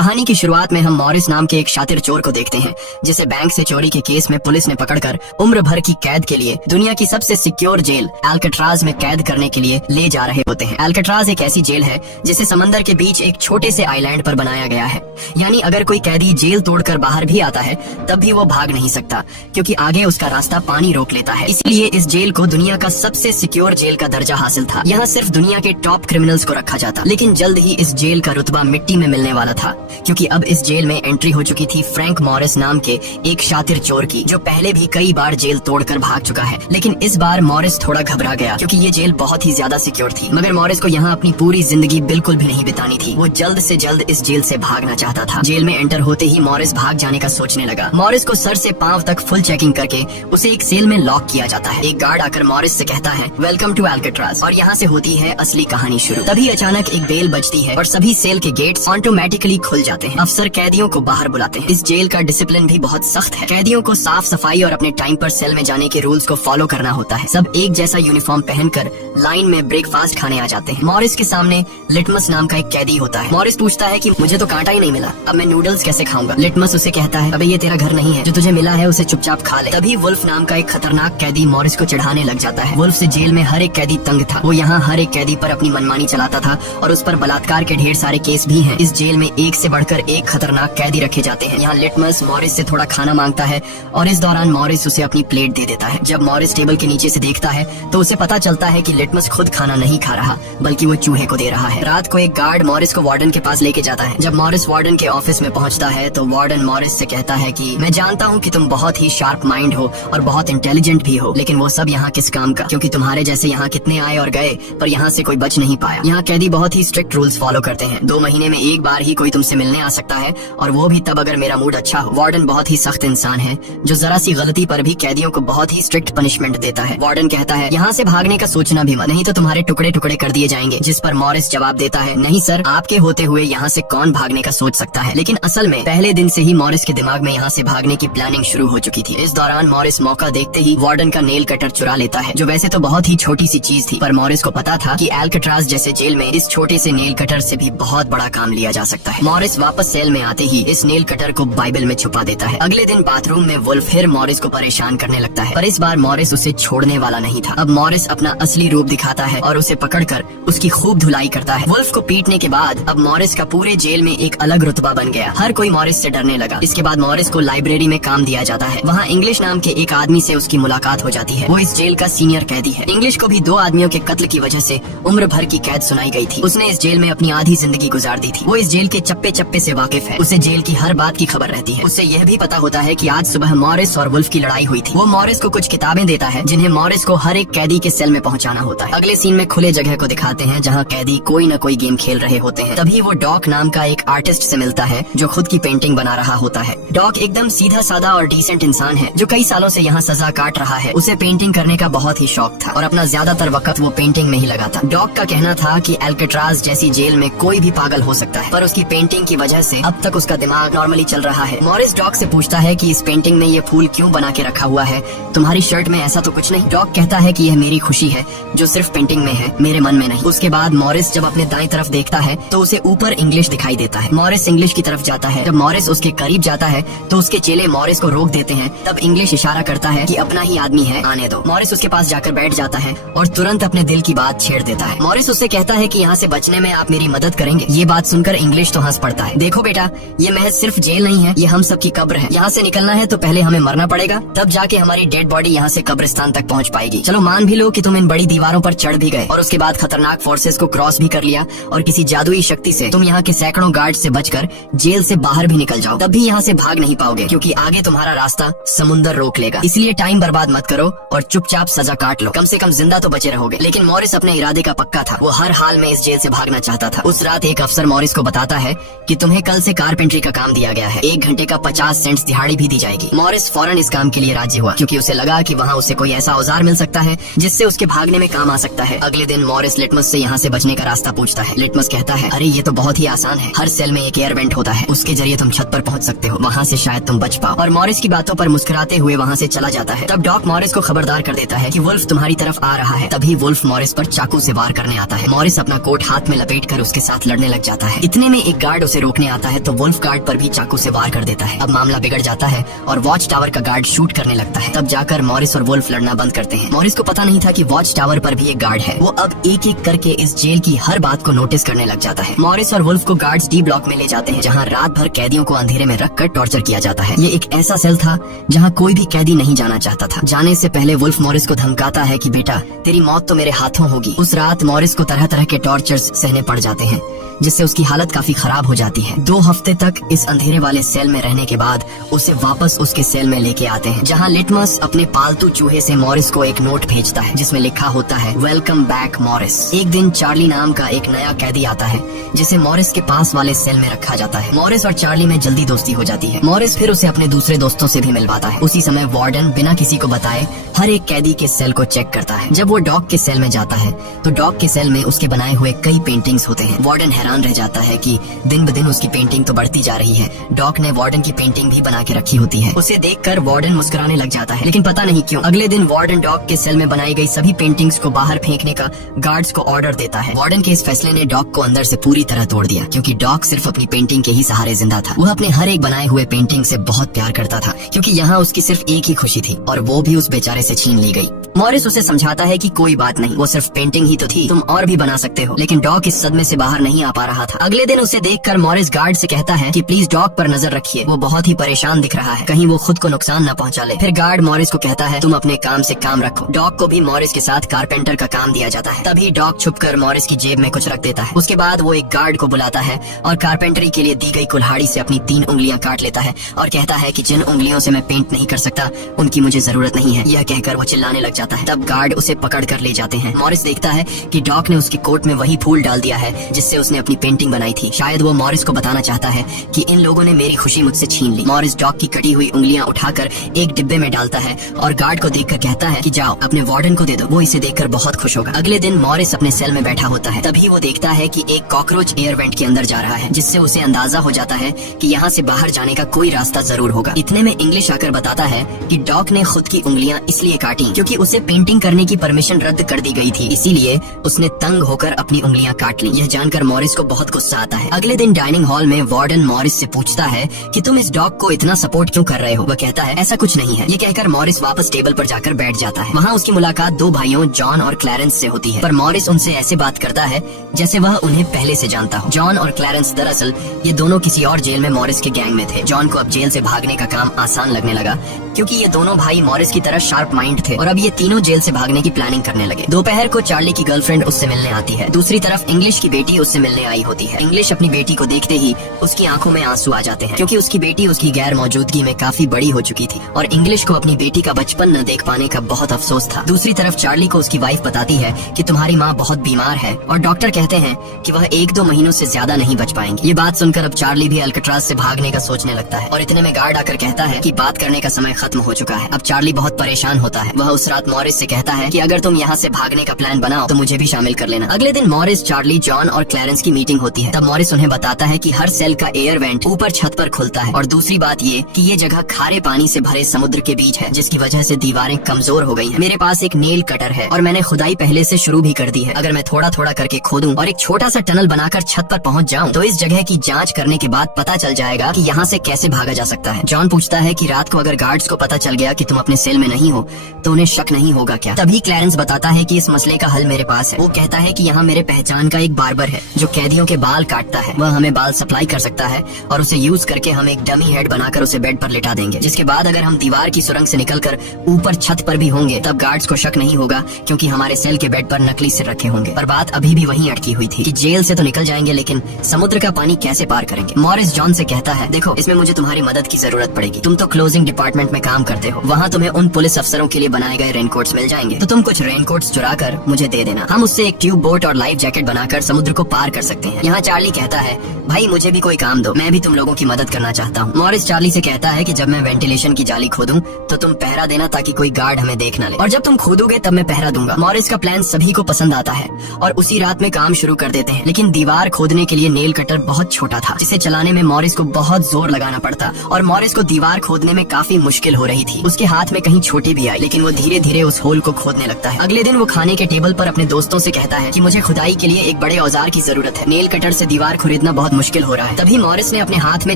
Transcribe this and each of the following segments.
कहानी की शुरुआत में हम मॉरिस नाम के एक शातिर चोर को देखते हैं, जिसे बैंक से चोरी के केस में पुलिस ने पकड़कर उम्र भर की कैद के लिए दुनिया की सबसे सिक्योर जेल अल्काट्राज में कैद करने के लिए ले जा रहे होते हैं। अल्काट्राज एक ऐसी जेल है जिसे समंदर के बीच एक छोटे से आइलैंड पर बनाया गया है। यानी अगर कोई कैदी जेल तोड़कर बाहर भी आता है तब भी वो भाग नहीं सकता, क्योंकि आगे उसका रास्ता पानी रोक लेता है। इसलिए इस जेल को दुनिया का सबसे सिक्योर जेल का दर्जा हासिल था। यहाँ सिर्फ दुनिया के टॉप क्रिमिनल्स को रखा जाता, लेकिन जल्द ही इस जेल का रुतबा मिट्टी में मिलने वाला था, क्योंकि अब इस जेल में एंट्री हो चुकी थी फ्रैंक मॉरिस नाम के एक शातिर चोर की, जो पहले भी कई बार जेल तोड़कर भाग चुका है। लेकिन इस बार मॉरिस थोड़ा घबरा गया, क्योंकि ये जेल बहुत ही ज्यादा सिक्योर थी। मगर मॉरिस को यहाँ अपनी पूरी जिंदगी बिल्कुल भी नहीं बितानी थी। वो जल्द से जल्द इस जेल से भागना चाहता था। जेल में एंटर होते ही मॉरिस भाग जाने का सोचने लगा। मॉरिस को सर से पांव तक फुल चेकिंग करके उसे एक सेल में लॉक किया जाता है। एक गार्ड आकर मॉरिस से कहता है, वेलकम टू अल्काट्राज, और यहाँ से होती है असली कहानी शुरू। तभी अचानक एक बेल बजती है और सभी सेल के गेट्स ऑटोमेटिकली खुल जाते हैं। अफसर कैदियों को बाहर बुलाते हैं। इस जेल का डिसिप्लिन भी बहुत सख्त है। कैदियों को साफ सफाई और अपने टाइम पर सेल में जाने के रूल्स को फॉलो करना होता है। सब एक जैसा यूनिफॉर्म पहनकर लाइन में ब्रेकफास्ट खाने आ जाते हैं। मॉरिस के सामने लिटमस नाम का एक कैदी होता है। मॉरिस पूछता है कि मुझे तो कांटा ही नहीं मिला, अब मैं नूडल्स कैसे खाऊंगा? लिटमस उसे कहता है, अबे ये तेरा घर नहीं है, जो तुझे मिला है उसे चुपचाप खा ले। तभी वुल्फ नाम का एक खतरनाक कैदी मॉरिस को चिढ़ाने लग जाता है। वुल्फ से जेल में हर एक कैदी तंग था। वो यहाँ हर एक कैदी पर अपनी मनमानी चलाता था और उस पर बलात्कार के ढेर सारे केस भी हैं। इस जेल में एक से बढ़कर एक खतरनाक कैदी रखे जाते हैं। यहाँ लिटमस मॉरिस से थोड़ा खाना मांगता है और इस दौरान मॉरिस उसे अपनी प्लेट दे देता है। जब मॉरिस टेबल के नीचे से देखता है तो उसे पता चलता है कि लिटमस खुद खाना नहीं खा रहा, बल्कि वो चूहे को दे रहा है। रात को एक गार्ड मॉरिस को वार्डन के पास लेके जाता है। जब मॉरिस वार्डन के ऑफिस में पहुंचता है तो वार्डन मॉरिस से कहता है कि मैं जानता हूँ कि तुम बहुत ही शार्प माइंड हो और बहुत इंटेलिजेंट भी हो, लेकिन वो सब यहाँ किस काम का, क्योंकि तुम्हारे जैसे यहाँ कितने आए और गए पर यहाँ से कोई बच नहीं पाया। यहाँ कैदी बहुत ही स्ट्रिक्ट रूल्स फॉलो करते हैं। 2 महीने में एक बार ही कोई तुमसे मिलने आ सकता है, और वो भी तब अगर मेरा मूड अच्छा हो। वार्डन बहुत ही सख्त इंसान है, जो जरा सी गलती पर भी कैदियों को बहुत ही स्ट्रिक्ट पनिशमेंट देता है। वार्डन कहता है, यहाँ से भागने का सोचना भी मत, नहीं तो तुम्हारे टुकड़े टुकड़े कर दिए जाएंगे। जिस पर मॉरिस जवाब देता है, नहीं सर, आपके होते हुए यहाँ से कौन भागने का सोच सकता है। लेकिन असल में पहले दिन से ही मॉरिस के दिमाग में यहाँ से भागने की प्लानिंग शुरू हो चुकी थी। इस दौरान मॉरिस मौका देखते ही वार्डन का नेल कटर चुरा लेता है, जो वैसे तो बहुत ही छोटी सी चीज थी, पर मॉरिस को पता था कि अल्काट्राज जैसे जेल में इस छोटे से नेल कटर से भी बहुत बड़ा काम लिया जा सकता है। मॉरिस वापस सेल में आते ही इस नेल कटर को बाइबल में छुपा देता है। अगले दिन बाथरूम में वुल्फ फिर मॉरिस को परेशान करने लगता है, पर इस बार मॉरिस उसे छोड़ने वाला नहीं था। अब मॉरिस अपना असली रूप दिखाता है और उसे पकड़कर उसकी खूब धुलाई करता है। वुल्फ को पीटने के बाद अब मॉरिस का पूरे जेल में एक अलग रुतबा बन गया। हर कोई मॉरिस से डरने लगा। इसके बाद मॉरिस को लाइब्रेरी में काम दिया जाता है। वहाँ इंग्लिश नाम के एक आदमी से उसकी मुलाकात हो जाती है। वो इस जेल का सीनियर कैदी है। इंग्लिश को भी 2 आदमियों के कत्ल की वजह से उम्र भर की कैद सुनाई गई थी। उसने इस जेल में अपनी आधी जिंदगी गुजार दी थी। वो इस जेल के चप्पे चप्पे से वाकिफ है। उसे जेल की हर बात की खबर रहती है। उसे यह भी पता होता है कि आज सुबह मॉरिस और वुल्फ की लड़ाई हुई थी। वो मॉरिस को कुछ किताबें देता है, जिन्हें मॉरिस को हर एक कैदी के सेल में पहुंचाना होता है। अगले सीन में खुले जगह को दिखाते हैं, जहाँ कैदी कोई न कोई गेम खेल रहे होते हैं। तभी वो डॉक नाम का एक आर्टिस्ट से मिलता है, जो खुद की पेंटिंग बना रहा होता है। डॉक एकदम सीधा साधा और डिसेंट इंसान है, जो कई सालों से यहाँ सजा काट रहा है। उसे पेंटिंग करने का बहुत ही शौक था और अपना ज्यादातर वक्त वो पेंटिंग में ही लगाता। डॉक का कहना था कि अल्काट्राज जैसी जेल में कोई भी पागल हो सकता है, पर उसकी पेंटिंग की वजह से अब तक उसका दिमाग नॉर्मली चल रहा है। मॉरिस डॉक से पूछता है कि इस पेंटिंग में ये फूल क्यों बना के रखा हुआ है, तुम्हारी शर्ट में ऐसा तो कुछ नहीं। डॉक कहता है कि यह मेरी खुशी है, जो सिर्फ पेंटिंग में है, मेरे मन में नहीं। उसके बाद मॉरिस जब अपने दाईं तरफ देखता है तो उसे ऊपर इंग्लिश दिखाई देता है। मॉरिस इंग्लिश की तरफ जाता है। जब मॉरिस उसके करीब जाता है तो उसके चेले मॉरिस को रोक देते हैं। तब इंग्लिश इशारा करता है कि अपना ही आदमी है, आने दो। मॉरिस उसके पास जाकर बैठ जाता है और तुरंत अपने दिल की बात छेड़ देता है। मॉरिस उससे कहता है कि यहाँ से बचने में आप मेरी मदद करेंगे। ये बात सुनकर इंग्लिश तो हंस पड़ता है। देखो बेटा, ये महज सिर्फ जेल नहीं है, ये हम सब की कब्र है। यहाँ से निकलना है तो पहले हमें मरना पड़ेगा, तब जाके हमारी डेड बॉडी यहाँ से कब्रिस्तान तक पहुँच पाएगी। चलो मान भी लो कि तुम इन बड़ी दीवारों पर चढ़ भी गए और उसके बाद खतरनाक फोर्सेस को क्रॉस भी कर लिया और किसी जादुई शक्ति से तुम यहाँ के सैकड़ों गार्ड से बचकर जेल से बाहर भी निकल जाओ, तब भी यहाँ से भाग नहीं पाओगे, क्योंकि आगे तुम्हारा रास्ता समुंदर रोक लेगा। इसलिए टाइम बर्बाद मत करो और चुपचाप सजा काट लो, कम से कम जिंदा तो बचे रहोगे। लेकिन मॉरिस अपने इरादे का पक्का था। वो हर हाल में इस जेल से भागना चाहता था। उस रात एक अफसर मॉरिस को बताता है कि तुम्हें कल से कारपेंट्री का काम दिया गया है। 1 घंटे का 50 सेंट्स दिहाड़ी भी दी जाएगी। मॉरिस फौरन इस काम के लिए राजी हुआ, क्योंकि उसे लगा कि वहाँ उसे कोई ऐसा औजार मिल सकता है जिससे उसके भागने में काम आ सकता है। अगले दिन मॉरिस लिटमस से यहाँ से बचने का रास्ता पूछता है। लिटमस कहता है, अरे ये तो बहुत ही आसान है। हर सेल में एक एयर वेंट होता है, उसके जरिए तुम छत पर पहुँच सकते हो, वहाँ से शायद तुम बच पाओ। और मॉरिस की बातों पर मुस्कुराते हुए वहाँ से चला जाता है। तब डॉक मॉरिस को खबरदार कर देता है कि वुल्फ तुम्हारी तरफ आ रहा है। तभी वुल्फ मॉरिस पर चाकू से वार करने आता है। मॉरिस अपना कोट हाथ में लपेट कर उसके साथ लड़ने लग जाता है। इतने में एक गार्ड उसे रोकने आता है तो वुल्फ गार्ड पर भी चाकू से वार कर देता है। अब मामला बिगड़ जाता है और वॉच टावर का गार्ड शूट करने लगता है। तब जाकर मॉरिस और वुल्फ लड़ना बंद करते हैं। मॉरिस को पता नहीं था कि वॉच टावर पर भी एक गार्ड है। वो अब एक एक करके इस जेल की हर बात को नोटिस करने लग जाता है। मॉरिस और वुल्फ को गार्ड्स डी ब्लॉक में ले जाते हैं, जहाँ रात भर कैदियों को अंधेरे में रखकर टॉर्चर किया जाता है। ये एक ऐसा सेल था जहाँ कोई भी कैदी नहीं जाना चाहता था। जाने से पहले वुल्फ मॉरिस को धमकाता है कि बेटा तेरी मौत तो मेरे हाथों होगी। उस रात मॉरिस को तरह तरह के टॉर्चर्स सहने पड़ जाते हैं, जिससे उसकी हालत काफी खराब हो जाती है। 2 हफ्ते तक इस अंधेरे वाले सेल में रहने के बाद उसे वापस उसके सेल में लेके आते हैं, जहाँ लिटमस अपने पालतू चूहे से मॉरिस को एक नोट भेजता है जिसमें लिखा होता है वेलकम बैक मॉरिस। एक दिन चार्ली नाम का एक नया कैदी आता है जिसे मॉरिस के पास वाले सेल में रखा जाता है। मॉरिस और चार्ली में जल्दी दोस्ती हो जाती है। मॉरिस फिर उसे अपने दूसरे दोस्तों से भी मिलवाता है। उसी समय वार्डन बिना किसी को बताए हर एक कैदी के सेल को चेक करता है। जब वो डॉग के सेल में जाता है तो डॉग के सेल में उसके बनाए हुए कई पेंटिंग्स होते हैं। वार्डन हैरान रह जाता है कि दिन ब दिन उसकी पेंटिंग तो बढ़ती जा रही है। डॉग ने वार्डन की पेंटिंग भी बना के रखी होती है। उसे देखकर वार्डन मुस्कुराने लग जाता है, लेकिन पता नहीं क्यों अगले दिन वार्डन डॉग के सेल में बनाई गई सभी पेंटिंग्स को बाहर फेंकने का गार्ड्स को ऑर्डर देता है। वार्डन के इस फैसले ने डॉग को अंदर से पूरी तरह तोड़ दिया, क्योंकि डॉग सिर्फ अपनी पेंटिंग के ही सहारे जिंदा था। वह अपने हर एक बनाए हुए पेंटिंग से बहुत प्यार करता था, क्योंकि यहाँ उसकी सिर्फ एक ही खुशी थी और वो भी उस बेचारे से छीन ली गई। मॉरिस उसे समझाता है कि कोई बात नहीं, वो सिर्फ पेंटिंग ही तो थी, तुम और भी बना सकते हो। लेकिन डॉग इस सदमे से बाहर नहीं आ पा रहा था। अगले दिन उसे देखकर मॉरिस गार्ड से कहता है कि प्लीज डॉग पर नजर रखिए, वो बहुत ही परेशान दिख रहा है, कहीं वो खुद को नुकसान न पहुंचा ले। फिर गार्ड मॉरिस को कहता है तुम अपने काम से काम रखो। डॉग को भी मॉरिस के साथ कारपेंटर का काम दिया जाता है। तभी डॉग छुपकर मॉरिस की जेब में कुछ रख देता है। उसके बाद वो एक गार्ड को बुलाता है और कारपेंटरी के लिए दी गई कुल्हाड़ी से अपनी 3 उंगलियां काट लेता है और कहता है कि जिन उंगलियों से मैं पेंट नहीं कर सकता उनकी मुझे जरूरत नहीं है। यह कहकर वो चिल्लाने लग जाता है। तब गार्ड उसे पकड़ कर ले जाते हैं। मॉरिस देखता है कि डॉग ने उसके कोट में वही फूल डाल दिया है जिससे उसने अपनी पेंटिंग बनाई थी। शायद वो मॉरिस को बताना चाहता है कि इन लोगों ने मेरी खुशी मुझसे छीन ली। मॉरिस डॉग की कटी हुई उंगलियां उठाकर एक डिब्बे में डालता है और गार्ड को देखकर कहता है कि जाओ अपने वार्डन को दे दो, वो इसे देखकर बहुत खुश होगा। अगले दिन मॉरिस अपने सेल में बैठा होता है। तभी वो देखता है कि एक कॉकरोच एयर वेंट के अंदर जा रहा है, जिससे उसे अंदाजा हो जाता है कि यहाँ से बाहर जाने का कोई रास्ता जरूर होगा। इतने में इंग्लिश आकर बताता है कि डॉग ने खुद की उंगलियां इसलिए काटी क्योंकि उसे पेंटिंग करने की परमिशन रद्द कर दी गई थी, इसीलिए उसने तंग होकर अपनी उंगलियां काट ली। यह जानकर मॉरिस को बहुत गुस्सा आता है। अगले दिन डाइनिंग हॉल में वार्डन मॉरिस से पूछता है कि तुम इस डॉग को इतना सपोर्ट क्यों कर रहे हो। वह कहता है ऐसा कुछ नहीं है। ये कहकर मॉरिस वापस टेबल पर जाकर बैठ जाता है। वहाँ उसकी मुलाकात 2 भाइयों जॉन और क्लैरेंस से होती है, पर मॉरिस उनसे ऐसे बात करता है जैसे वह उन्हें पहले से जानता हो। जॉन और क्लैरेंस दरअसल ये दोनों किसी और जेल में मॉरिस के गैंग में थे। जॉन को अब जेल से भागने का काम आसान लगने लगा, क्योंकि ये दोनों भाई मॉरिस की तरह शार्प माइंड थे और अब ये तीनों जेल से भागने की प्लानिंग करने लगे। दोपहर को चार्ली की गर्लफ्रेंड उससे मिलने आती है। दूसरी तरफ इंग्लिश की बेटी उससे मिलने आई होती है। इंग्लिश अपनी बेटी को देखते ही उसकी आंखों में आंसू आ जाते हैं, क्योंकि उसकी बेटी उसकी गैर मौजूदगी में काफी बड़ी हो चुकी थी और इंग्लिश को अपनी बेटी का बचपन न देख पाने का बहुत अफसोस था। दूसरी तरफ चार्ली को उसकी वाइफ बताती है कि तुम्हारी माँ बहुत बीमार है और डॉक्टर कहते हैं कि वह 1-2 महीनों से ज्यादा नहीं बच पाएंगे। ये बात सुनकर अब चार्ली भी अल्काट्राज से भागने का सोचने लगता है और इतने में गार्ड आकर कहता है कि बात करने का समय खत्म हो चुका है। अब चार्ली बहुत परेशान होता है। वह उस रात मॉरिस से कहता है कि अगर तुम यहाँ से भागने का प्लान बनाओ तो मुझे भी शामिल कर लेना। अगले दिन मॉरिस, चार्ली, जॉन और क्लैरेंस की मीटिंग होती है। तब मॉरिस उन्हें बताता है कि हर सेल का एयर वेंट ऊपर छत पर खुलता है और दूसरी बात ये कि ये जगह खारे पानी से भरे समुद्र के बीच है, जिसकी वजह से दीवारें कमजोर हो गई हैं। मेरे पास एक नेल कटर है और मैंने खुदाई पहले से शुरू भी कर दी है। अगर मैं थोड़ा थोड़ा करके खोदूं और एक छोटा सा टनल बनाकर छत पर पहुंच जाऊं तो इस जगह की जांच करने के बाद पता चल जाएगा कि यहाँ से कैसे भागा जा सकता है। जॉन पूछता है कि रात को अगर गार्ड्स को पता चल गया कि तुम अपने सेल में नहीं हो तो उन्हें शक नहीं होगा क्या। तभी क्लैरेंस बताता है कि इस मसले का हल मेरे पास है। वो कहता है कि यहाँ मेरे पहचान का एक बार्बर है जो कैदियों के बाल काटता है। वह हमें बाल सप्लाई कर सकता है और उसे यूज करके हम एक डमी हेड बनाकर उसे बेड पर लिटा देंगे, जिसके बाद अगर हम दीवार की सुरंग से निकलकर ऊपर छत पर भी होंगे तब गार्ड्स को शक नहीं होगा, क्योंकि हमारे सेल के बेड पर नकली सिर रखे होंगे। पर बात अभी भी वहीं अटकी हुई थी कि जेल से तो निकल जाएंगे लेकिन समुद्र का पानी कैसे पार करेंगे। मॉरिस जॉन से कहता है देखो, इसमें मुझे तुम्हारी मदद की जरूरत पड़ेगी। तुम तो क्लोजिंग डिपार्टमेंट में काम करते हो, वहाँ तुम्हें उन पुलिस अफसरों के लिए बनाए गए रेनकोट्स मिल जाएंगे, तो तुम कुछ रेनकोट्स चुरा कर मुझे दे देना। हम उससे एक ट्यूब बोट और लाइफ जैकेट बनाकर समुद्र को पार कर सकते हैं। यहाँ चार्ली कहता है भाई मुझे भी कोई काम दो, मैं भी तुम लोगों की मदद करना चाहता हूँ। मॉरिस चार्ली से कहता है कि जब मैं वेंटिलेशन की जाली खोदूं तो तुम पहरा देना ताकि कोई गार्ड हमें देख न ले, और जब तुम खोदोगे तब मैं पहरा दूंगा। मॉरिस का प्लान सभी को पसंद आता है और उसी रात में काम शुरू कर देते हैं, लेकिन दीवार खोदने के लिए नेल कटर बहुत छोटा था, जिसे चलाने में मॉरिस को बहुत जोर लगाना पड़ता और मॉरिस को दीवार खोदने में काफी मुश्किल हो रही थी। उसके हाथ में कहीं छोटी भी आई, लेकिन वो धीरे धीरे उस होल को खोदने लगता है। अगले दिन वो खाने के टेबल पर अपने दोस्तों से कहता है कि मुझे खुदाई के लिए एक बड़े औजार की जरूरत है। नेल कटर से दीवार खुरीदना बहुत मुश्किल हो रहा है। तभी मॉरिस ने अपने हाथ में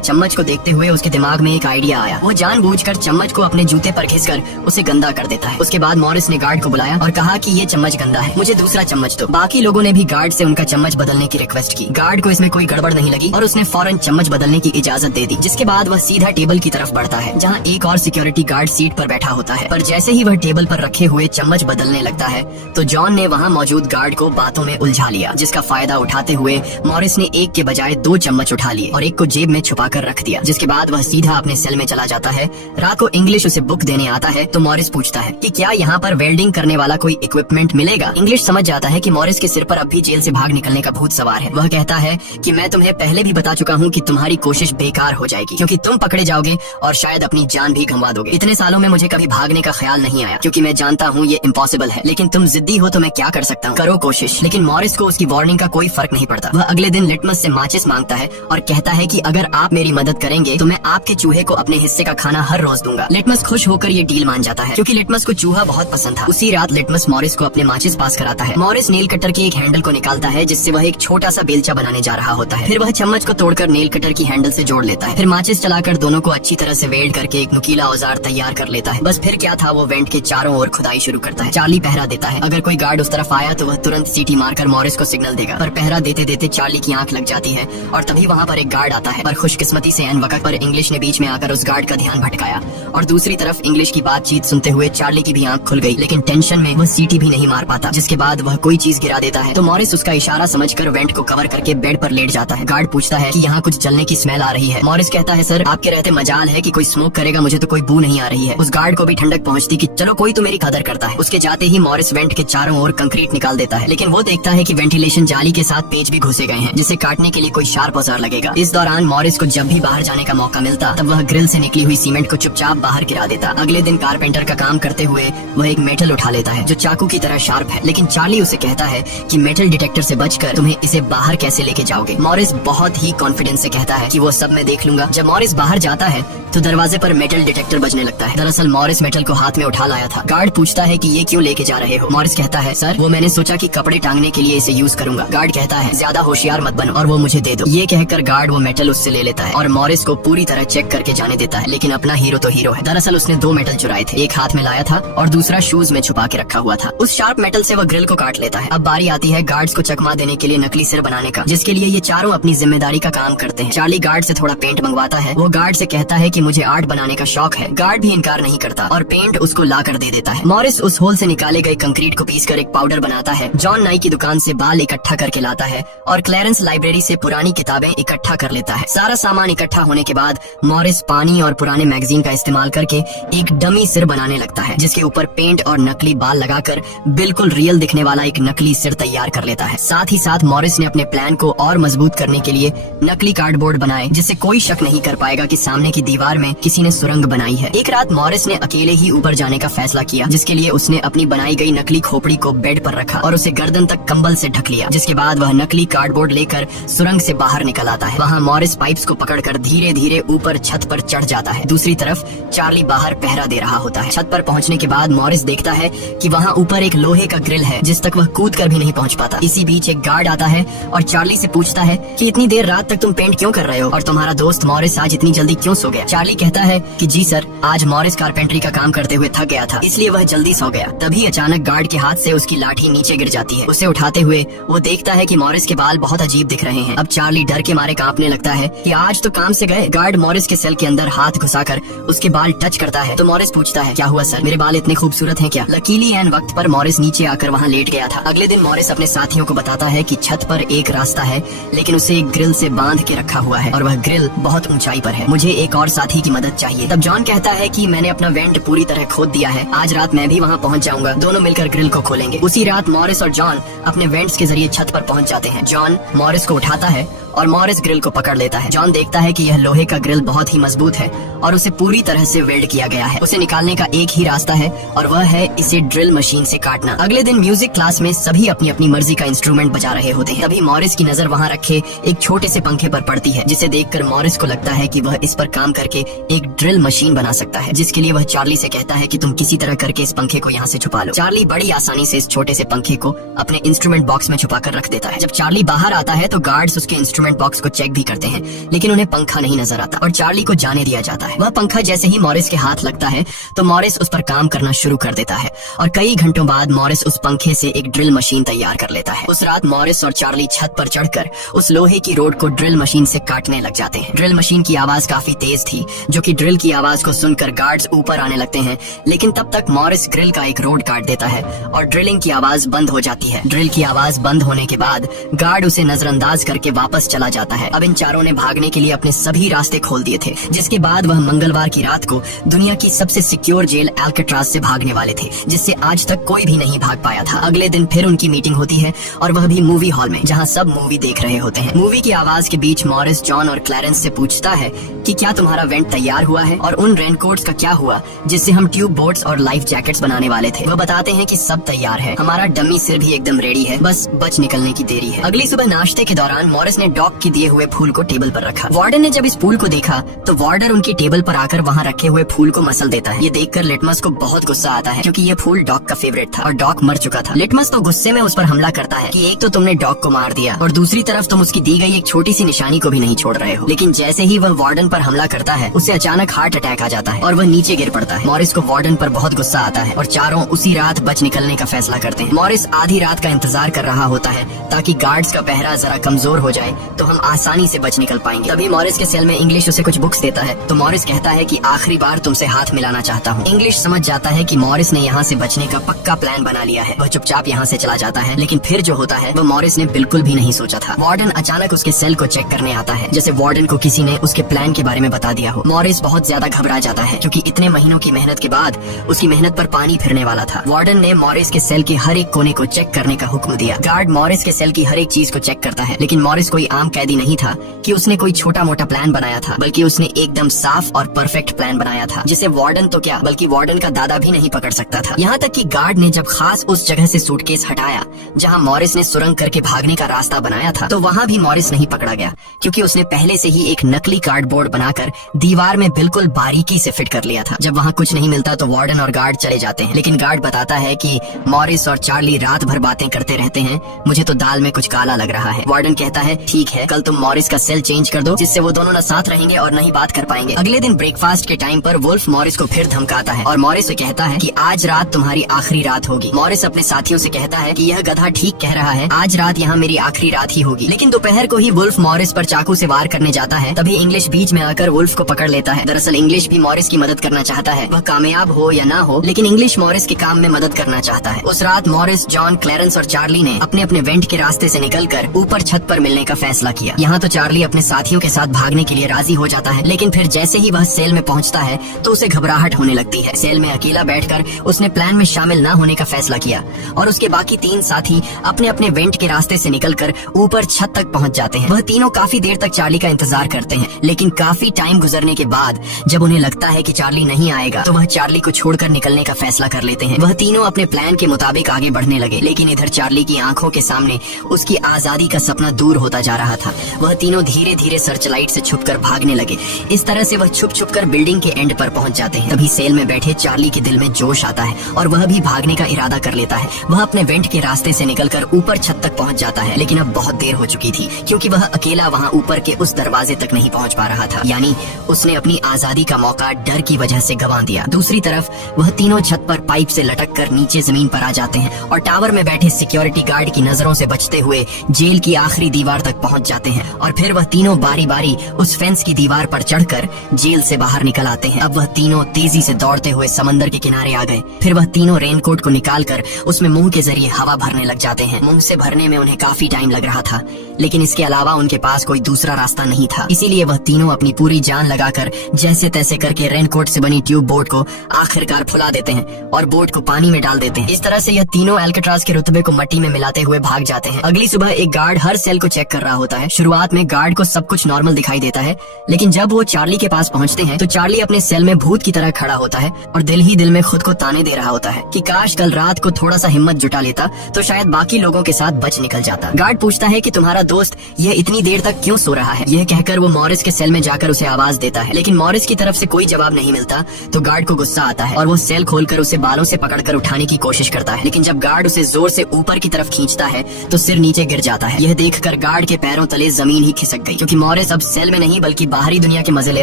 चम्मच को देखते हुए उसके दिमाग में एक आइडिया आया। वो जानबूझकर चम्मच को अपने जूते पर घिसकर उसे गंदा कर देता है। उसके बाद मॉरिस ने गार्ड को बुलाया और कहा कि ये चम्मच गंदा है, मुझे दूसरा चम्मच दो। बाकी लोगों ने भी गार्ड से उनका चम्मच बदलने की रिक्वेस्ट की। गार्ड को इसमें कोई गड़बड़ नहीं लगी और उसने फौरन चम्मच बदलने की इजाजत दे दी। जिसके बाद वह सीधा टेबल की तरफ बढ़ता है जहाँ एक और सिक्योरिटी गार्ड सीट पर बैठा होता है। पर जैसे ही वह टेबल पर रखे हुए चम्मच बदलने लगता है तो जॉन ने वहाँ मौजूद गार्ड को बातों में उलझा लिया, जिसका फायदा उठाते हुए मॉरिस ने एक के बजाय 2 चम्मच उठा लिए और एक को जेब में छुपा कर रख दिया। जिसके बाद वह सीधा अपने सेल में चला जाता है। रात को इंग्लिश उसे बुक देने आता है तो मॉरिस पूछता है कि क्या यहाँ पर वेल्डिंग करने वाला कोई इक्विपमेंट मिलेगा। इंग्लिश समझ जाता है कि मॉरिस के सिर पर अब भी जेल से भाग निकलने का भूत सवार है। वह कहता है कि मैं तुम्हें पहले भी बता चुका हूँ कि तुम्हारी कोशिश बेकार हो जाएगी, क्योंकि तुम पकड़े जाओगे और शायद अपनी जान भी गंवा दोगे। इतने सालों में मुझे कभी भागने का ख्याल नहीं आया, क्योंकि मैं जानता हूँ ये इम्पॉसिबल है, लेकिन तुम जिद्दी हो तो मैं क्या कर सकता हूँ, करो कोशिश। लेकिन मॉरिस को उसकी वार्निंग का कोई फर्क नहीं पड़ता। वह अगले दिन लिटमस से माचिस मांगता है और कहता है कि अगर आप मेरी मदद करेंगे तो मैं आपके चूहे को अपने हिस्से का खाना हर रोज दूंगा। लिटमस खुश होकर ये डील मान जाता है, क्योंकि लिटमस को चूहा बहुत पसंद था। उसी रात लिटमस मॉरिस को अपने माचिस पास कराता है। मॉरिस नेल कटर के एक हैंडल को निकालता है जिससे वह एक छोटा सा बेलचा बनाने जा रहा होता है। फिर वह चम्मच को तोड़कर नेल कटर की हैंडल से जोड़ लेता है। फिर माचिस चलाकर दोनों को अच्छी तरह से वेल्ड करके एक नुकीला औजार तैयार कर लेता है। बस फिर क्या था, वो वेंट के चारों ओर खुदाई शुरू करता है। चार्ली पहरा देता है। अगर कोई गार्ड उस तरफ आया तो वह तुरंत सीटी मारकर मॉरिस को सिग्नल देगा। पर पहरा देते देते चार्ली की आंख लग जाती है और तभी वहाँ पर एक गार्ड आता है। पर खुशकिस्मती से एन वक्त पर इंग्लिश ने बीच में आकर उस गार्ड का ध्यान भटकाया और दूसरी तरफ इंग्लिश की बातचीत सुनते हुए चार्ली की भी आंख खुल गई, लेकिन टेंशन में वह सीटी भी नहीं मार पाता। जिसके बाद वह कोई चीज गिरा देता है तो मॉरिस उसका इशारा समझकर वेंट को कवर करके बेड पर लेट जाता है। गार्ड पूछता है कि यहाँ कुछ जलने की स्मेल आ रही है। मॉरिस कहता है, सर आपके रहते मजाल है कि कोई स्मोक करेगा, मुझे तो कोई बू नहीं आ रही है। उस गार्ड को भी ठंडक पहुँचती कि चलो कोई तो मेरी कदर करता है। उसके जाते ही मॉरिस वेंट के चारों ओर कंक्रीट निकाल देता है, लेकिन वो देखता है कि वेंटिलेशन जाली के साथ पेच भी घुसे गए हैं, जिसे काटने के लिए कोई शार्प औजार लगेगा। इस दौरान मॉरिस को जब भी बाहर जाने का मौका मिलता तब वह ग्रिल से निकली हुई सीमेंट को चुपचाप बाहर गिरा देता। अगले दिन कारपेंटर का काम करते हुए वह एक मेटल उठा लेता है जो चाकू की तरह शार्प है, लेकिन चार्ली उसे कहता है कि मेटल डिटेक्टर से बचकर तुम्हें इसे बाहर कैसे लेके जाओगे। मॉरिस बहुत ही कॉन्फिडेंस से कहता है कि वो सब मैं देख लूंगा। जब मॉरिस बाहर जाता है तो दरवाजे पर मेटल डिटेक्टर बजने लगता है। दरअसल मॉरिस मेटल को हाथ में उठा लाया था। गार्ड पूछता है कि ये क्यों लेके जा रहे हो। मॉरिस कहता है, सर वो मैंने सोचा कि कपड़े टांगने के लिए इसे यूज करूंगा। गार्ड कहता है, ज्यादा होशियार मत बनो और वो मुझे दे दो। ये कहकर गार्ड वो मेटल उससे ले लेता है और मॉरिस को पूरी तरह चेक करके जाने देता है, लेकिन अपना हीरो तो हीरो है। दरअसल उसने 2 मेटल चुराए थे, एक हाथ में लाया था और दूसरा शूज में छुपा के रखा हुआ था। उस शार्प मेटल से वह ग्रिल को काट लेता है। अब बारी आती है गार्ड्स को चकमा देने के लिए नकली सिर बनाने का, जिसके लिए ये चारों अपनी जिम्मेदारी का काम करते हैं। चार्ली गार्ड से थोड़ा पेंट मंगवाता है। वो गार्ड से कहता है कि मुझे आर्ट बनाने का शौक है। गार्ड भी इनकार नहीं करता और पेंट उसको ला कर दे देता है। मॉरिस उस होल से निकाले गए कंक्रीट को पीसकर एक पाउडर बनाता है। जॉन नाई की दुकान से बाल इकट्ठा करके लाता है और क्लैरेंस लाइब्रेरी से पुरानी किताबें इकट्ठा कर लेता है। सारा सामान इकट्ठा होने के बाद मॉरिस पानी और पुराने मैगजीन का इस्तेमाल करके एक डमी सिर बनाने लगता है, जिसके ऊपर पेंट और नकली बाल लगाकर बिल्कुल रियल दिखने वाला एक नकली सिर तैयार कर लेता है। साथ ही साथ मॉरिस ने अपने प्लान को और मजबूत करने के लिए नकली कार्डबोर्ड बनाए, जिससे कोई शक नहीं कर पाएगा कि सामने की दीवार में किसी ने सुरंग बनाई है। एक रात मॉरिस ने अकेले ही ऊपर जाने का फैसला किया, जिसके लिए उसने अपनी बनाई गई नकली खोपड़ी को बेड पर रखा और उसे गर्दन तक कंबल से ढक लिया। जिसके बाद वह नकली कार्डबोर्ड लेकर सुरंग से बाहर निकल आता है। वहाँ मॉरिस पाइप्स को पकड़कर धीरे धीरे ऊपर छत पर चढ़ जाता है। दूसरी तरफ चार्ली बाहर पहरा दे रहा होता है। छत पर पहुँचने के बाद मॉरिस देखता है कि वहाँ ऊपर एक लोहे का ग्रिल है, जिस तक वह कूद कर भी नहीं पहुँच पाता। इसी बीच एक गार्ड आता है और चार्ली से पूछता है कि इतनी देर रात तक तुम पेंट क्यों कर रहे हो और तुम्हारा दोस्त मॉरिस आज इतनी जल्दी क्यों सो गया। चार्ली कहता है कि जी सर, आज मॉरिस कारपेंटरी का काम करते हुए थक गया था, इसलिए वह जल्दी सो गया। तभी अचानक गार्ड के हाथ से उसकी लाठी नीचे गिर जाती है। उसे उठाते हुए वो देखता है कि मॉरिस के बाल बहुत अजीब दिख रहे हैं। अब चार्ली डर के मारे कांपने लगता है कि आज तो काम से गए। गार्ड मॉरिस के सेल के अंदर हाथ घुसाकर उसके बाल टच करता है तो मॉरिस पूछता है, क्या हुआ सर, मेरे बाल इतने खूबसूरत हैं क्या। लकीली एन वक्त पर मॉरिस नीचे आकर वहाँ लेट गया था। अगले दिन मॉरिस अपने साथियों को बताता है कि छत पर एक रास्ता है, लेकिन उसे एक ग्रिल से बांध के रखा हुआ है और वह ग्रिल बहुत ऊंचाई पर है। मुझे एक और साथी की मदद चाहिए। तब जॉन कहता है कि मैंने अपना वेंट पूरी तरह खोद दिया है, आज रात मैं भी वहाँ पहुँच जाऊंगा, दोनों मिलकर ग्रिल को खोलेंगे। उसी रात मॉरिस और जॉन अपने वेंट्स के जरिए छत पर पहुँच जाते हैं। जॉन मॉरिस को उठाता है और मॉरिस ग्रिल को पकड़ लेता है। जॉन देखता है कि यह लोहे का ग्रिल बहुत ही मजबूत है और उसे पूरी तरह से वेल्ड किया गया है। उसे निकालने का एक ही रास्ता है और वह है इसे ड्रिल मशीन से काटना। अगले दिन म्यूजिक क्लास में सभी अपनी अपनी मर्जी का इंस्ट्रूमेंट बजा रहे होते हैं। तभी मॉरिस की नजर वहाँ रखे एक छोटे से पंखे पर पड़ती है, जिसे देखकर मॉरिस को लगता है कि वह इस पर काम करके एक ड्रिल मशीन बना सकता है, जिसके लिए वह चार्ली से कहता है कि तुम किसी तरह करके इस पंखे को यहाँ से छुपा लो। चार्ली बड़ी आसानी से इस छोटे से पंखे को अपने इंस्ट्रूमेंट बॉक्स में छुपा कर रख देता है। जब चार्ली बाहर आता है तो गार्ड्स उसके इंस्ट्रूमेंट बॉक्स को चेक भी करते हैं, लेकिन उन्हें पंखा नहीं नजर आता और चार्ली को जाने दिया जाता है। वह पंखा जैसे ही मॉरिस के हाथ लगता है तो मॉरिस उस पर काम करना शुरू कर देता है और कई घंटों बाद मॉरिस उस पंखे से एक ड्रिल मशीन तैयार कर लेता है। उस रात मॉरिस और चार्ली छत पर चढ़कर उस लोहे की रोड को ड्रिल मशीन से काटने लग जाते हैं। ड्रिल मशीन की आवाज काफी तेज थी, जो कि ड्रिल की आवाज को सुनकर गार्ड्स ऊपर आने लगते हैं, लेकिन तब तक मॉरिस ग्रिल का एक रोड काट देता है और ड्रिलिंग की आवाज बंद हो जाती है। ड्रिल की आवाज बंद होने के बाद गार्ड उसे नजरअंदाज करके वापस चला जाता है। अब इन चारों ने भागने के लिए अपने सभी रास्ते खोल दिए थे, जिसके बाद वह मंगलवार की रात को दुनिया की सबसे सिक्योर जेल अल्काट्राज से भागने वाले थे, जिससे आज तक कोई भी नहीं भाग पाया था। अगले दिन फिर उनकी मीटिंग होती है और वह भी मूवी हॉल में, जहां सब मूवी देख रहे होते हैं। मूवी की आवाज के बीच मॉरिस जॉन और क्लैरेंस से पूछता है कि क्या तुम्हारा वेंट तैयार हुआ है और उन रेनकोट्स का क्या हुआ जिससे हम ट्यूब बोट्स और लाइफ जैकेट्स बनाने वाले थे। वह बताते हैं कि सब तैयार है, हमारा डमी सिर भी एकदम रेडी है, बस बच निकलने की देरी है। अगली सुबह नाश्ते के दौरान मॉरिस ने डॉग के दिए हुए फूल को टेबल पर रखा। वार्डन ने जब इस फूल को देखा तो वार्डर उनकी टेबल पर आकर वहाँ रखे हुए फूल को मसल देता है। ये देखकर लिटमस को बहुत गुस्सा आता है, क्योंकि ये फूल डॉग का फेवरेट था और डॉग मर चुका था। लिटमस तो गुस्से में उस पर हमला करता है कि एक तो तुमने डॉग को मार दिया और दूसरी तरफ तुम उसकी दी गई एक छोटी सी निशानी को भी नहीं छोड़ रहे हो। लेकिन जैसे ही वह वार्डन पर हमला करता है, उसे अचानक हार्ट अटैक आ जाता है और वह नीचे गिर पड़ता है। मॉरिस को वार्डन पर बहुत गुस्सा आता है और चारों उसी रात बच निकलने का फैसला करते हैं। मॉरिस आधी रात का इंतजार कर रहा होता है ताकि गार्ड्स का पहरा जरा कमजोर हो जाए तो हम आसानी से बच निकल पाएंगे। तभी मॉरिस के सेल में इंग्लिश उसे कुछ बुक्स देता है तो मॉरिस कहता है कि आखिरी बार तुमसे हाथ मिलाना चाहता हूँ। इंग्लिश समझ जाता है कि मॉरिस ने यहाँ से बचने का पक्का प्लान बना लिया है। वह चुपचाप यहाँ से चला जाता है, लेकिन फिर जो होता है वह मॉरिस ने बिल्कुल भी नहीं सोचा था। वार्डन अचानक उसके सेल को चेक करने आता है, जैसे वार्डन को किसी ने उसके प्लान के बारे में बता दिया हो। मॉरिस बहुत ज्यादा घबरा जाता है, क्योंकि इतने महीनों की मेहनत के बाद उसकी मेहनत पर पानी फिरने वाला था। वार्डन ने मॉरिस के सेल के हर एक कोने को चेक करने का हुक्म दिया। गार्ड मॉरिस के सेल की हर एक चीज को चेक करता है, लेकिन मॉरिस कोई आम कैदी नहीं था कि उसने कोई छोटा मोटा प्लान बनाया था, बल्कि उसने एकदम साफ और परफेक्ट प्लान बनाया था, जिसे वार्डन तो क्या बल्कि वार्डन का दादा भी नहीं पकड़ सकता था। यहाँ तक कि गार्ड ने जब खास उस जगह से सूटकेस हटाया जहाँ मॉरिस ने सुरंग करके भागने का रास्ता बनाया था, तो वहाँ भी मॉरिस नहीं पकड़ा गया, क्योंकि उसने पहले से ही एक नकली कार्डबोर्ड बनाकर दीवार में बिल्कुल बारीकी से फिट कर लिया था। जब वहाँ कुछ नहीं मिलता तो वार्डन और गार्ड चले जाते हैं, लेकिन गार्ड बताता है कि मॉरिस और चार्ली रात भर बातें करते रहते हैं, मुझे तो दाल में कुछ काला लग रहा है। वार्डन कहता है ठीक है, कल तुम मॉरिस का सेल चेंज कर दो, जिससे वो दोनों न साथ रहेंगे और न ही बात कर पाएंगे। अगले दिन ब्रेकफास्ट के टाइम पर वुल्फ मॉरिस को फिर धमकाता है और मॉरिस से कहता है कि आज रात तुम्हारी आखिरी रात होगी। मॉरिस अपने साथियों से कहता है कि यह गधा ठीक कह रहा है, आज रात यहाँ मेरी आखिरी रात ही होगी। लेकिन दोपहर को ही वुल्फ मॉरिस पर चाकू से वार करने जाता है, तभी इंग्लिश बीच में आकर वुल्फ को पकड़ लेता है। दरअसल इंग्लिश भी मॉरिस की मदद करना चाहता है, वह कामयाब हो या ना हो, लेकिन इंग्लिश मॉरिस के काम में मदद करना चाहता है। उस रात मॉरिस, जॉन, क्लैरेंस और चार्ली ने अपने अपने वेंट के रास्ते से निकलकर ऊपर छत पर मिलने का फैसला किया। यहाँ तो चार्ली अपने साथियों के साथ भागने के लिए राजी हो जाता है, लेकिन फिर जैसे ही वह सेल में पहुँचता है तो उसे घबराहट होने लगती है। सेल में अकेला बैठकर उसने प्लान में शामिल न होने का फैसला किया और उसके बाकी 3 साथी अपने अपने वेंट के रास्ते से निकलकर ऊपर छत तक पहुंच जाते हैं। वह तीनों काफी देर तक चार्ली का इंतजार करते हैं, लेकिन काफी टाइम गुजरने के बाद जब उन्हें लगता है कि चार्ली नहीं आएगा तो वह चार्ली को छोड़कर निकलने का फैसला कर लेते हैं। वह तीनों अपने प्लान के मुताबिक आगे बढ़ने लगे, लेकिन इधर चार्ली की आंखों के सामने उसकी आजादी का सपना दूर होता जा रहा था। वह तीनों धीरे धीरे सर्चलाइट से छुपकर भागने लगे। इस तरह से वह छुप छुप कर बिल्डिंग के एंड पर पहुंच जाते हैं। तभी सेल में बैठे चार्ली के दिल में जोश आता है और वह भी भागने का इरादा कर लेता है। वह अपने वेंट के रास्ते से निकलकर ऊपर छत तक पहुंच जाता है, लेकिन अब बहुत देर हो चुकी थी, क्योंकि वह अकेला वहां ऊपर के उस दरवाजे तक नहीं पहुंच पा रहा था। यानी उसने अपनी आजादी का मौका डर की वजह से गंवा दिया। दूसरी तरफ वह तीनों छत पर पाइप से लटक कर नीचे जमीन पर आ जाते हैं और टावर में बैठे सिक्योरिटी गार्ड की नजरों से बचते हुए जेल की आखिरी दीवार तक पहुंच जाते हैं और फिर वह तीनों बारी बारी उस फेंस की दीवार पर चढ़कर जेल से बाहर निकल आते हैं। अब वह तीनों तेजी से दौड़ते हुए समंदर के किनारे आ गए। फिर वह तीनों रेनकोट को निकालकर उसमें मुंह के जरिए हवा भरने लग जाते हैं। मुंह से भरने में उन्हें काफी टाइम लग रहा था, लेकिन इसके अलावा उनके पास कोई दूसरा रास्ता नहीं था। इसीलिए वह तीनों अपनी पूरी जान लगाकर जैसे तैसे करके रेनकोट से बनी ट्यूब बोट को आखिरकार फुला देते हैं और बोट को पानी में डाल देते हैं। इस तरह से यह तीनों अल्काट्राज के रुतबे को मट्टी में मिलाते हुए भाग जाते हैं। अगली सुबह एक गार्ड हर सेल को चेक कर रहा होता होता है। शुरुआत में गार्ड को सब कुछ नॉर्मल दिखाई देता है, लेकिन जब वो चार्ली के पास पहुंचते हैं तो चार्ली अपने सेल में भूत की तरह खड़ा होता है और दिल ही दिल में खुद को ताने दे रहा होता है कि काश कल रात को थोड़ा सा हिम्मत जुटा लेता तो शायद बाकी लोगों के साथ बच निकल जाता। गार्ड पूछता है कि तुम्हारा दोस्त यह इतनी देर तक क्यों सो रहा है। यह कहकर वो मॉरिस के सेल में जाकर उसे आवाज देता है, लेकिन मॉरिस की तरफ से कोई जवाब नहीं मिलता तो गार्ड को गुस्सा आता है और वो सेल खोलकर उसे बालों से पकड़कर उठाने की कोशिश करता है। लेकिन जब गार्ड उसे जोर से ऊपर की तरफ खींचता है तो सिर नीचे गिर जाता है। यह देखकर गार्ड के पैरों तले जमीन ही खिसक गई, क्योंकि मॉरिस अब सेल में नहीं बल्कि बाहरी दुनिया के मजे ले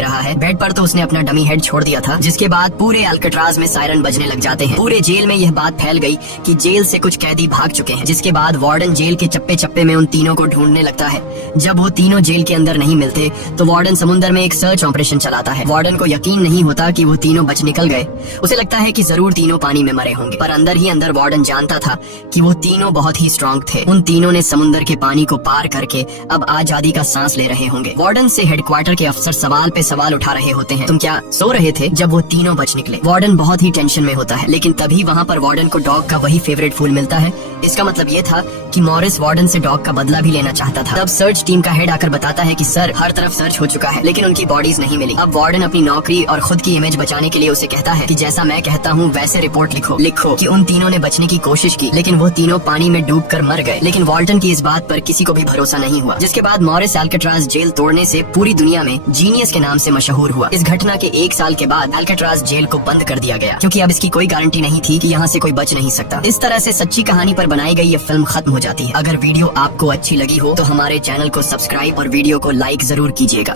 रहा है। बेड पर तो उसने अपना डमी हेड छोड़ दिया था, जिसके बाद पूरे अल्काट्राज में सायरन बजने लग जाते हैं। पूरे जेल में यह बात फैल गई कि जेल से कुछ कैदी भाग चुके हैं, जिसके बाद वार्डन जेल के चप्पे चप्पे में उन तीनों को ढूंढने लगता है। जब वो तीनों जेल के अंदर नहीं मिलते तो वार्डन समुद्र में एक सर्च ऑपरेशन चलाता है। वार्डन को यकीन नहीं होता कि वो तीनों बच निकल गए। उसे लगता है कि जरूर तीनों पानी में मरे होंगे, पर अंदर ही अंदर वार्डन जानता था कि वो तीनों बहुत ही स्ट्रांग थे। उन तीनों ने समुद्र के पानी को पार करके अब आजादी का सांस ले रहे होंगे। वार्डन से हेडक्वार्टर के अफसर सवाल पे सवाल उठा रहे होते हैं, तुम क्या सो रहे थे जब वो तीनों बच निकले। वार्डन बहुत ही टेंशन में होता है, लेकिन तभी वहाँ पर वार्डन को डॉग का वही फेवरेट फूल मिलता है। इसका मतलब ये था कि मॉरिस वार्डन से डॉग का बदला भी लेना चाहता था। तब सर्च टीम का हेड आकर बताता है कि सर, हर तरफ सर्च हो चुका है, लेकिन उनकी बॉडीज नहीं मिली। अब वार्डन अपनी नौकरी और खुद की इमेज बचाने के लिए उसे कहता है कि जैसा मैं कहता हूँ वैसे रिपोर्ट लिखो कि उन तीनों ने बचने की कोशिश की, लेकिन वो तीनों पानी में डूबकर मर गए। लेकिन वाल्टन की इस बात पर किसी को भी भरोसा नहीं हुआ, जिसके बाद मॉरिस अल्काट्राज जेल तोड़ने से पूरी दुनिया में जीनियस के नाम से मशहूर हुआ। इस घटना के 1 साल के बाद अल्काट्राज जेल को बंद कर दिया गया, क्योंकि अब इसकी कोई गारंटी नहीं थी कि यहाँ से कोई बच नहीं सकता। इस तरह से सच्ची कहानी पर बनाई गई ये फिल्म खत्म हो जाती है। अगर वीडियो आपको अच्छी लगी हो तो हमारे चैनल को सब्सक्राइब और वीडियो को लाइक जरूर कीजिएगा।